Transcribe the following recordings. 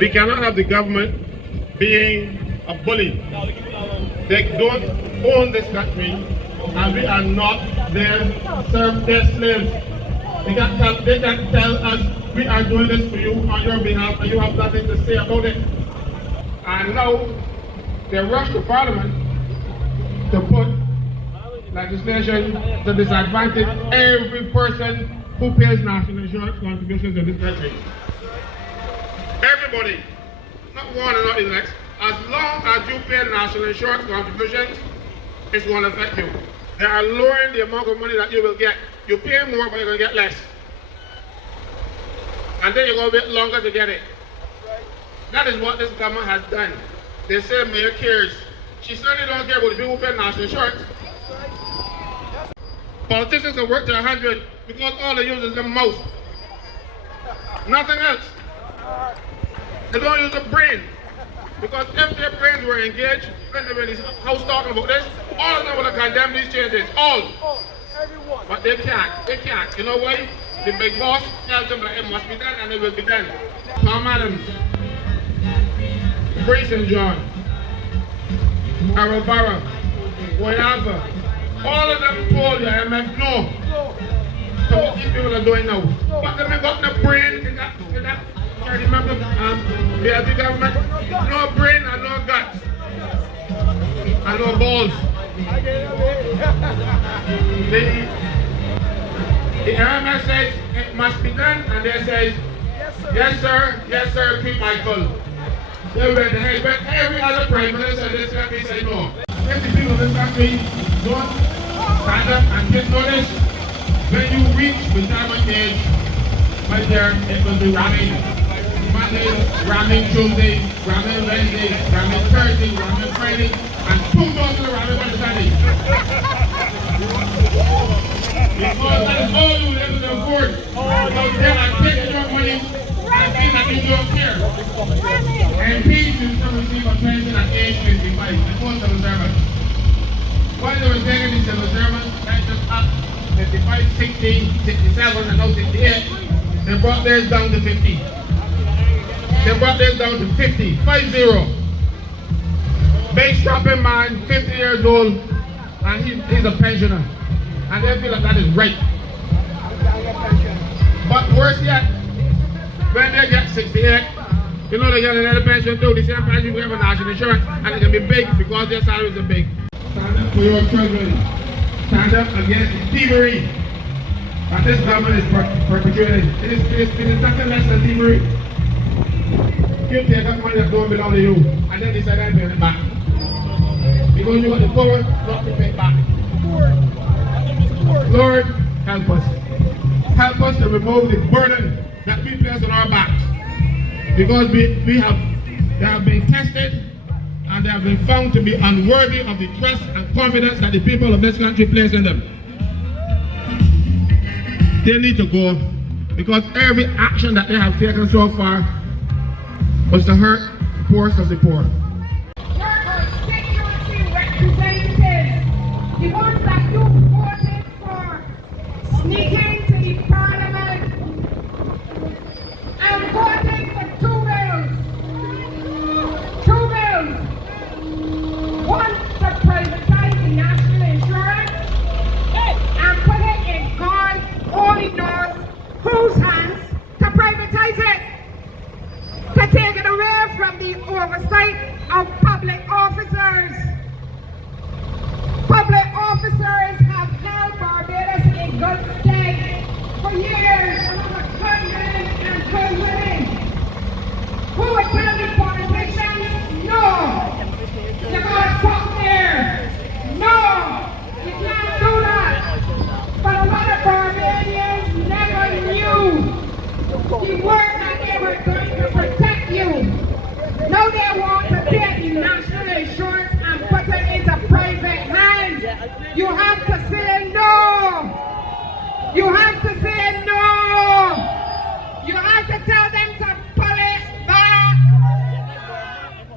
We cannot have the government being a bully. They don't own this country, and we are not their slaves. They can tell us we are doing this for you on your behalf, and you have nothing to say about it. And now they rush to Parliament to put legislation to disadvantage every person who pays national insurance contributions in this country. Everybody, not one and not the next. As long as you pay national insurance contributions, it's going to affect you. They are lowering the amount of money that you will get. You pay more, but you're going to get less. And then you're going to wait longer to get it. That is what this government has done. They say Mayor cares. She certainly don't care about the people who pay national insurance. Politicians can work to 100 because all they use is their mouth. Nothing else. They don't use the brain. Because if their brains were engaged, when they were in this house talking about this, all of them would have condemned these changes. All. But they can't. They can't. You know why? The big boss tells them that it must be done and it will be done. Tom Adams, Grace and John, Arabara, Boyava, all of them told the IMF no. So what these people are doing now? But they haven't got no brain in that. I remember the government, no brain and no guts, and no balls. The IMF says it must be done, and they say, yes sir, keep my full. They went ahead, but every other prime minister in this country said no. If the people of this country don't stand up and take notice, when you reach retirement age, my dear, it will be ramming. Monday, ramming Tuesday, ramming Wednesday, ramming Thursday, ramming Friday, and boom, goes to the ramming on Sunday. Because that is all you able to afford. Because they are taking your money and saying that you don't care. MPs used to receive a pension at age 55, the most civil servants. While they were taking the civil servants, pensions up 55, 60, 67, and now 68, they brought theirs down to 50. They brought this down to 50, 50. Big strapping man, 50 years old, and he's a pensioner. And they feel like that is right. But worse yet, when they get 68, you know they get another pension too, the same pension we have for national insurance, and it can be big because their salaries are big. Stand up for your children. Stand up against thievery that this government is perpetuating. It is nothing less than thievery. You take up money that don't belong to you, and then decide to pay it back. Because you got the power not to pay it back. Lord, help us. Help us to remove the burden that we place on our backs. Because they have been tested, and they have been found to be unworthy of the trust and confidence that the people of this country place in them. They need to go, because every action that they have taken so far was to hurt the poorest of the poor. Workers, security representatives, the ones that you voted for, sneaking to the parliament and voting for two bills. One to privatize the national insurance and put it in God only knows whose hands to privatize it. To take it away from the oversight of public officers. Public officers have held Barbados in good stead for years under Congress and women. Who would tell the politicians, no, you gotta stop there. No, you can't do that. But a lot of Barbadians never knew the work that they were doing to protect you. Now they want to take the national insurance and put it into private hands. You have to say no. You have to say no. You have to tell them to pull it back.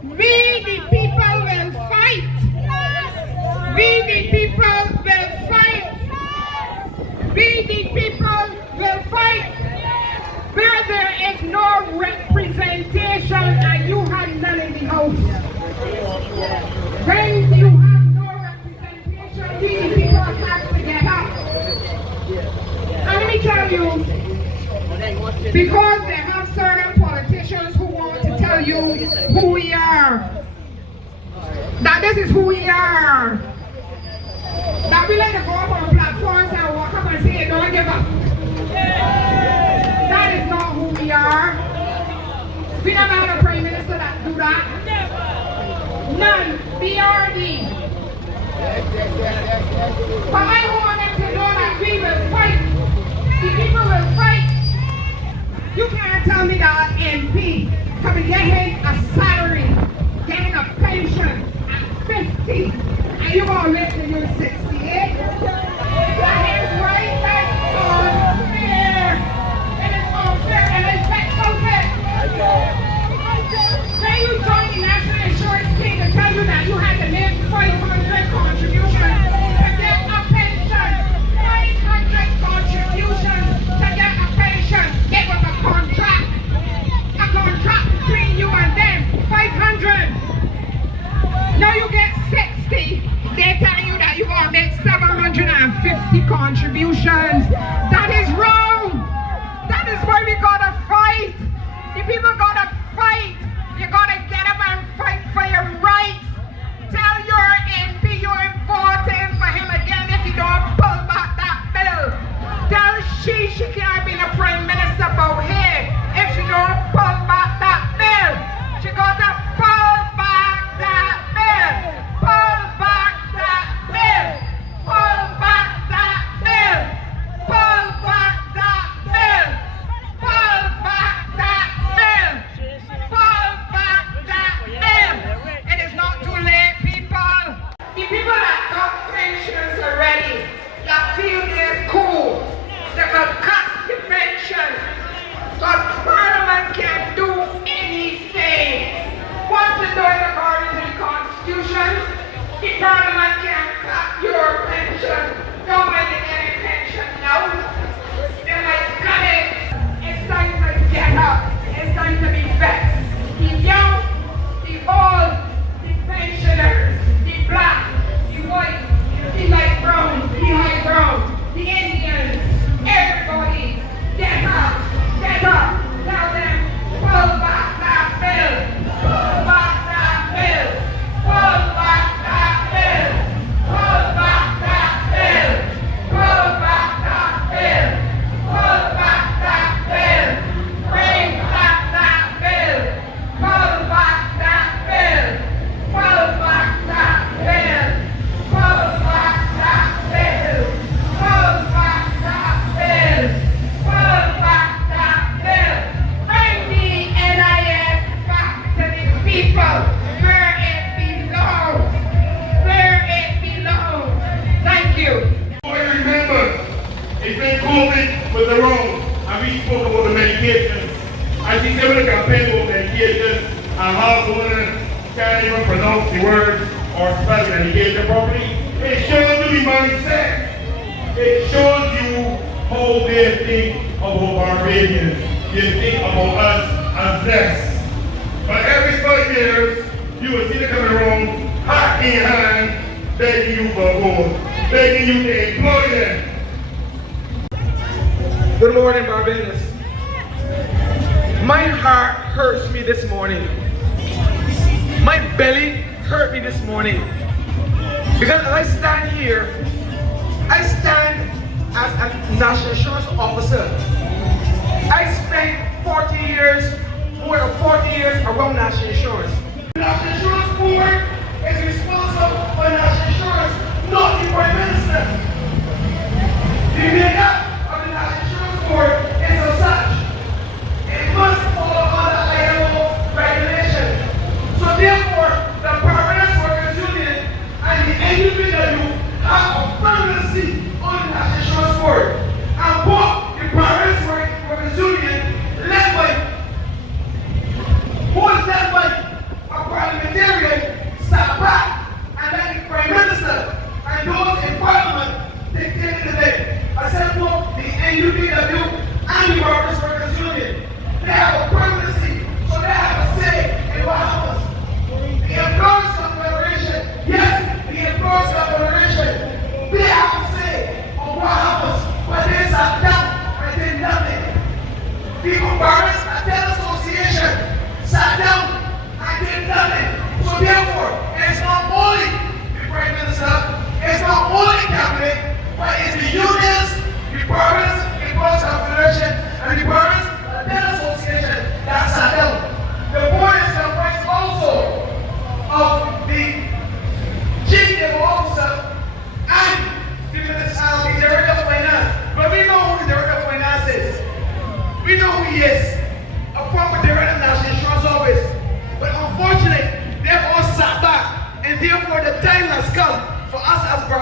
We the people will fight. We the people will fight. We the people will fight. Where there is no representation Barbados. When you have no representation, these people have to get up. And let me tell you, because they have certain politicians who want to tell you who we are, that this is who we are, that we like to go up on platforms and walk up and say, don't give up. That is not who we are. We never had a prime minister that do that. None. BRD. But I want them to know that we will fight. The people will fight. You can't tell me that MP can be getting a salary, getting a pension at 50, and you're going to live till you're 68? That is right. That's unfair. It is unfair and it's vexed. When you join the National Insurance Scheme to tell you that you had to live 500 contributions to get a pension. 500 contributions to get a pension. It was a contract. A contract between you and them. 500. Now you get 60. They're telling you that you're going to make 750 contributions. That is wrong. That is why we got to fight. The people got to fight. You got to get up and fight for your rights. Tell your MP you're voting for him again if you don't pull back that bill. Tell she can't be the prime minister out here if she don't pull back that bill. She got to pull back that bill. Pull back that bill. Pull back that bill. Pull back that bill. Pull back that bill. Pull back that bill. It is not too late, people. The people that got pensions already, that feel they're cool, they can cut the pension. Because Parliament can't do anything. Once they do it according to the Constitution, the Parliament can't cut your pension. Don't make it any pension now. They might cut it. It's time to get up. It's time to be vexed. The young, the old, the pensioners, the black, the white, the light brown, the high brown, the Indians, everybody, get up, get up. Tell them, pull back that bill, pull back that bill, pull back that bill, pull back that bill, pull back that bill, pull back that bill, bring back that bill, pull back that bill, pull back that bill, pull back that bill, pull back that bill, pull back that bill, bring the NIS back to the people where it belongs, where it belongs. Thank you. Always remember, it's been COVID with the road, and we spoke about the medications. As she said, we're campaign about medications, and how the women can't even pronounce the words or spell the medication properly. It shows you the mindset. It shows you how they think about Barbadians. They think about us as less. But every 5 years, you will see them coming around, hat in hand, begging you for a vote, begging you to employ them. Good morning, Barbados. My heart hurts me this morning. My belly hurt me this morning. Because as I stand here, I stand as a national insurance officer. I spent 40 years, more than 40 years around national insurance. The National Insurance Board is responsible for national insurance, not the Prime Minister. The makeup of the National Insurance Board is as such. It must follow under ILO regulation. So therefore, the Permanent Workers Union and the NUPW have a permanency on the National Insurance Board. And both the Permanent Workers Union, led by, who is led by a parliamentarian, sat back and let the Prime Minister and those in Parliament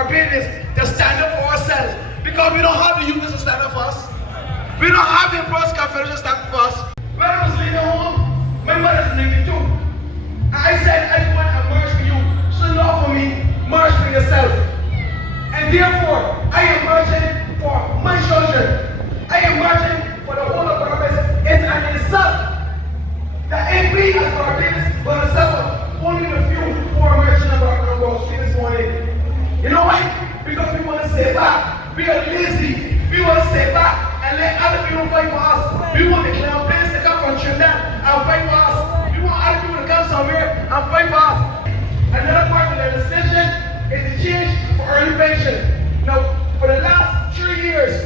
Barbados to stand up for ourselves. Because we don't have the unions to stand up for us. We don't have the Employers Confederation to stand up for us. When I was leaving home, my mother's leaving too. I said, I want to merge for you. So not for me, merge for yourself. And therefore, I am merging for my children. I am merging for the whole of Barbados. It's an insult that if we as Barbados going to suffer only the few who are merging about Wall Street this morning. You know why? Because we want to stay back. We are lazy. We want to stay back and let other people fight for us. We want the clown players to come from Trinidad and fight for us. We want other people to come somewhere and fight for us. Another part of the decision is the change for early pension. Now, for the last 3 years,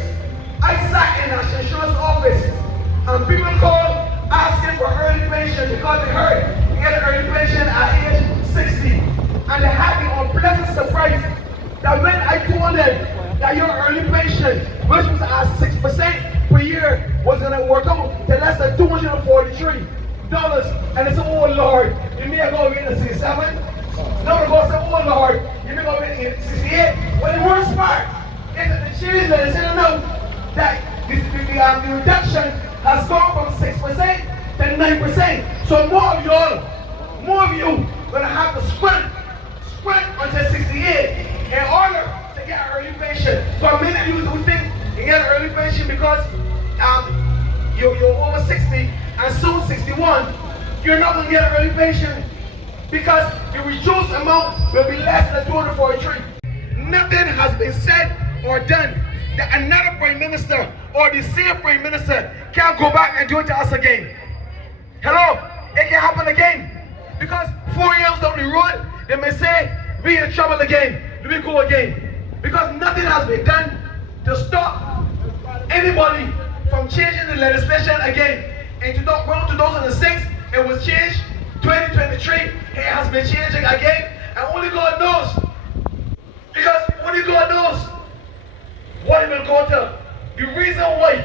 I sat in the insurance office and people called asking for early pension because they heard you get an early pension at age 60. And they had the unpleasant surprise that when I told them that your early pension, which was at 6% per year, was going to work out to less than $243. And they said, oh Lord, you may go in at 67. No, we're going to say, oh Lord, you may go in at 68. Well, the worst part is that the change legislation now that the reduction has gone from 6% to 9%. So more of you going to have to sprint until 68 in order to get an early pension. So many of you who think you get an early pension because you're over 60 and soon 61, you're not going to get an early pension because the reduced amount will be less than 243. Nothing has been said or done that another prime minister or the same prime minister can't go back and do it to us again. Hello? It can happen again. Because 4 years down the road, they may say, we in trouble again. We go again. Because nothing has been done to stop anybody from changing the legislation again. In 2006, it was changed. 2023, it has been changing again. And only God knows. Because only God knows what it will go to. The reason why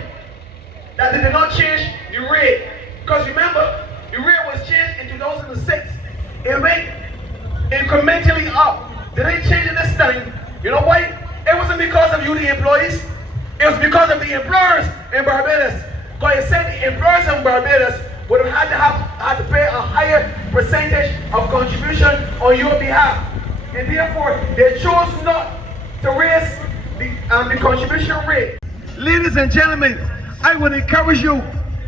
that they did not change the rate. Because remember, the rate was changed in 2006. It went incrementally up. They didn't change it this time. You know why? It wasn't because of you, the employees. It was because of the employers in Barbados. Because it said the employers in Barbados would have had to pay a higher percentage of contribution on your behalf. And therefore, they chose not to raise the contribution rate. Ladies and gentlemen, I would encourage you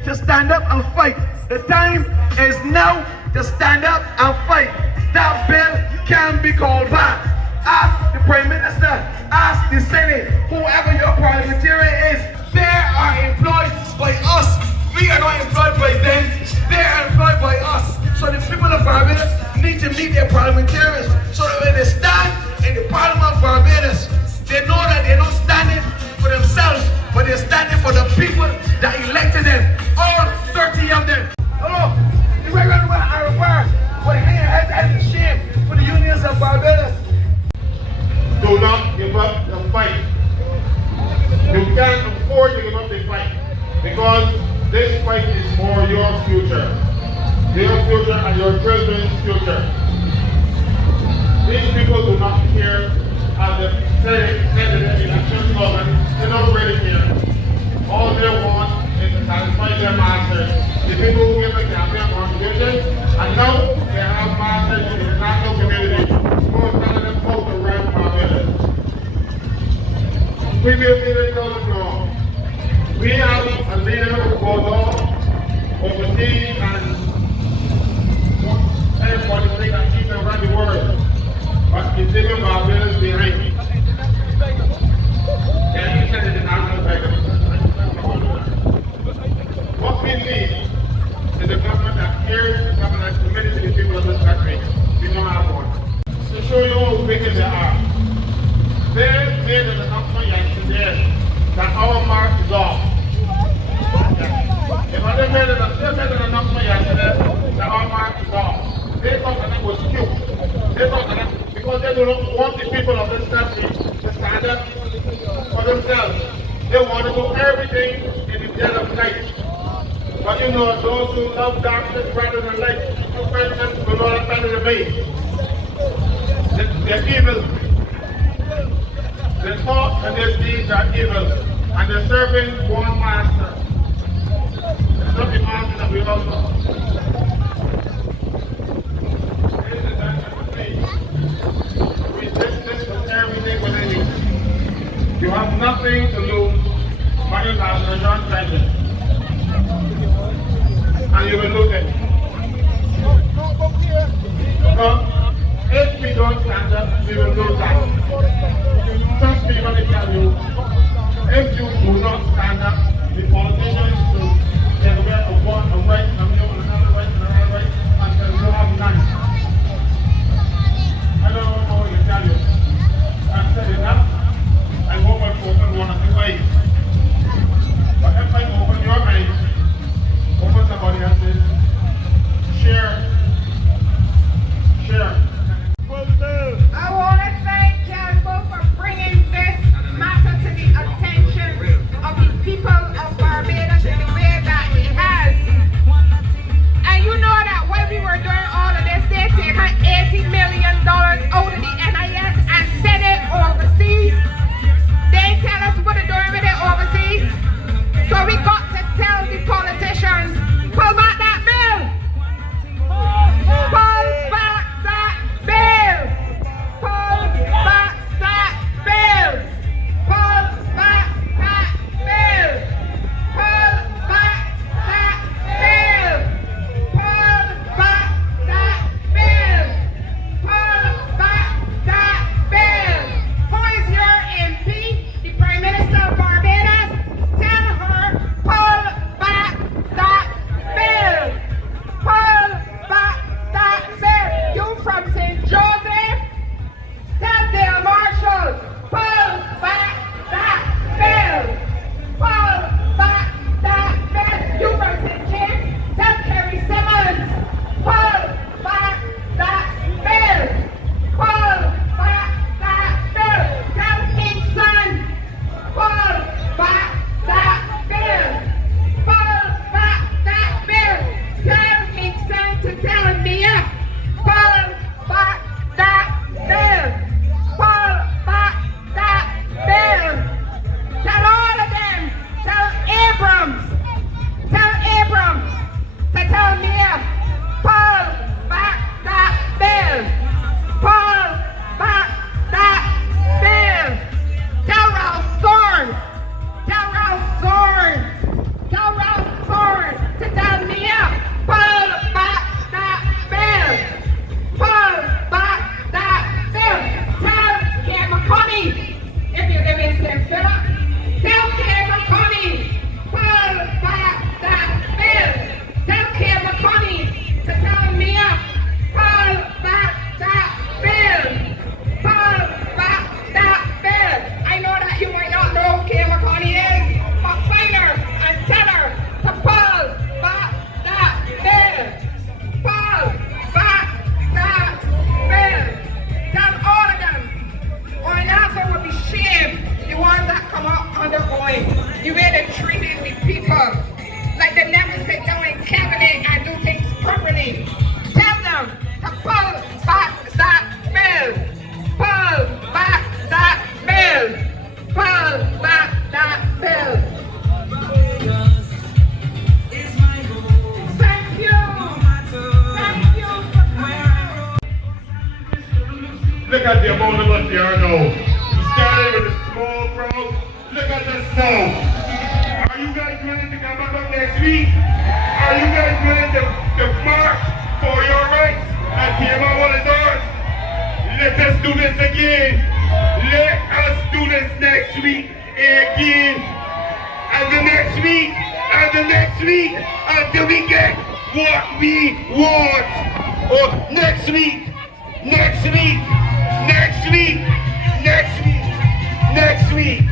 to stand up and fight. The time is now to stand up and fight. That bill can be called back. Ask the Prime Minister, ask the Senate, whoever your parliamentarian is. They are employed by us. We are not employed by them. They are employed by us. So the people of Barbados need to meet their parliamentarians so that when they stand in the Parliament of Barbados, they know that they're not standing for themselves, but they're standing for the people that elected them. All 30 of them. Hello, the way around I require, but hang your heads out of shame for the unions of Barbados. Do not give up the fight. You can't afford to give up the fight because this fight is for your future. Your future and your children's future. These people do not care as the Senate election government. They don't really care. All they want is to satisfy their masters. The people who give the campaign contributions, and now they have masters in the national community who are telling them how to run Barbados. Previously, they told us no. We have a leader who goes on overseas and everybody think that he can run the world, but he's leaving Barbados behind. And he said it in national government. What we need is a government that cares, a government that's committed to the people of this country. We don't have one. To show you how wicked they are. They made an announcement yesterday that our march is off. If they made an announcement yesterday that our march is off, they thought that it was cute. They thought that because they don't want the people of this country to stand up for themselves. They want to do everything in the dead of night. But you know, those who love darkness rather than light, will not stand in the way. They're evil. Their thoughts and their deeds are evil, and they're serving one master. It's not the master that we all know. Ladies and gentlemen, please, resist this with everything within you. You have nothing to lose by your life or your treasure. And you will lose it. But if we don't stand up, we will lose that. Trust me when I tell you, if you do not stand up, the politicians will take away of one, a right, and another right, and another right, until you have none. I don't know what to tell you. I've said enough. I hope I've opened one of the eyes. But if I open your eyes, open somebody else's, share. I want to thank Campbell for bringing this matter to the attention of the people of Barbados in the way that he has. And you know that when we were doing all of this, they taken $80 million out of the NIS and sent it overseas. They tell us what they're doing with it overseas. So we got to tell the politicians, pull back that bill. Pull back that bill. Pull back that bill. Pull back that bill. Pull back that bill. Pull back that bill. Pull back that bill. Who is your MP? The Prime Minister of Barbados? Tell her, pull back that bill. Pull back that bill. You from St. Joseph? Tell Dale Marshall, pull back that bill. Pull back that bill. You from St. James? Tell Kerry Simmons, pull back that bill. Pull back that bill. Tell Kingston, pull back that bill. Pull back that bill. Tell Kingston to tell Mia, pull back that bill. Pull back that bill. Tell all of them. Tell Abrams. Tell Abrams to tell Mia, pull back that bill. Pull back that bill. Tell Ralph Thorne. Tell Ralph Thorne. Tell Ralph Thorne to tell Mia, pull back that bill. Pull back that bill. Tell Kay McConney, if you live in St. Philip, tell Kay McConney, pull back that bill. Tell Kay McConney to tell Mia, pull back that bill. Pull back that bill. I know that you might not know who Kay McConney is, but find her and tell her to pull back that bill. Pull back that bill. Tell all of them. Or another would be shamed, the ones that come up under oil. The way they treated the people. Like they never sit down in cabinet and do things properly. Tell them to pull back that bill. Pull back that bill. Pull back that bill. Thank you. Thank you for Look at the amount of us here now. We started with a small crowd. Look at this now. Are you guys ready to come back up next week? Are you guys ready to march for your rights and came out one of ours? Let us do this again. Let us do this next week again. And the next week. And the next week. Until we get what we want. Oh, next week. Next week. Next week. Next week. Next week.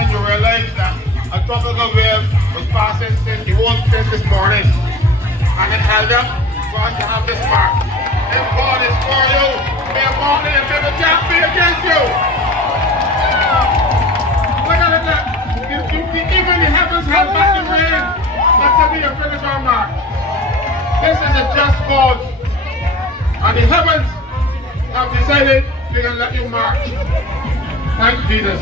You realize that a tropical wave was passing since the whole since this morning, and it held up for us to have this mark. If God is for you, may God and the devil can't be against you. Look at it now. Even the heavens have back the rain. Let there be a finish on mark. This is a just cause. And the heavens have decided they're going to let you march. Thank you, Jesus.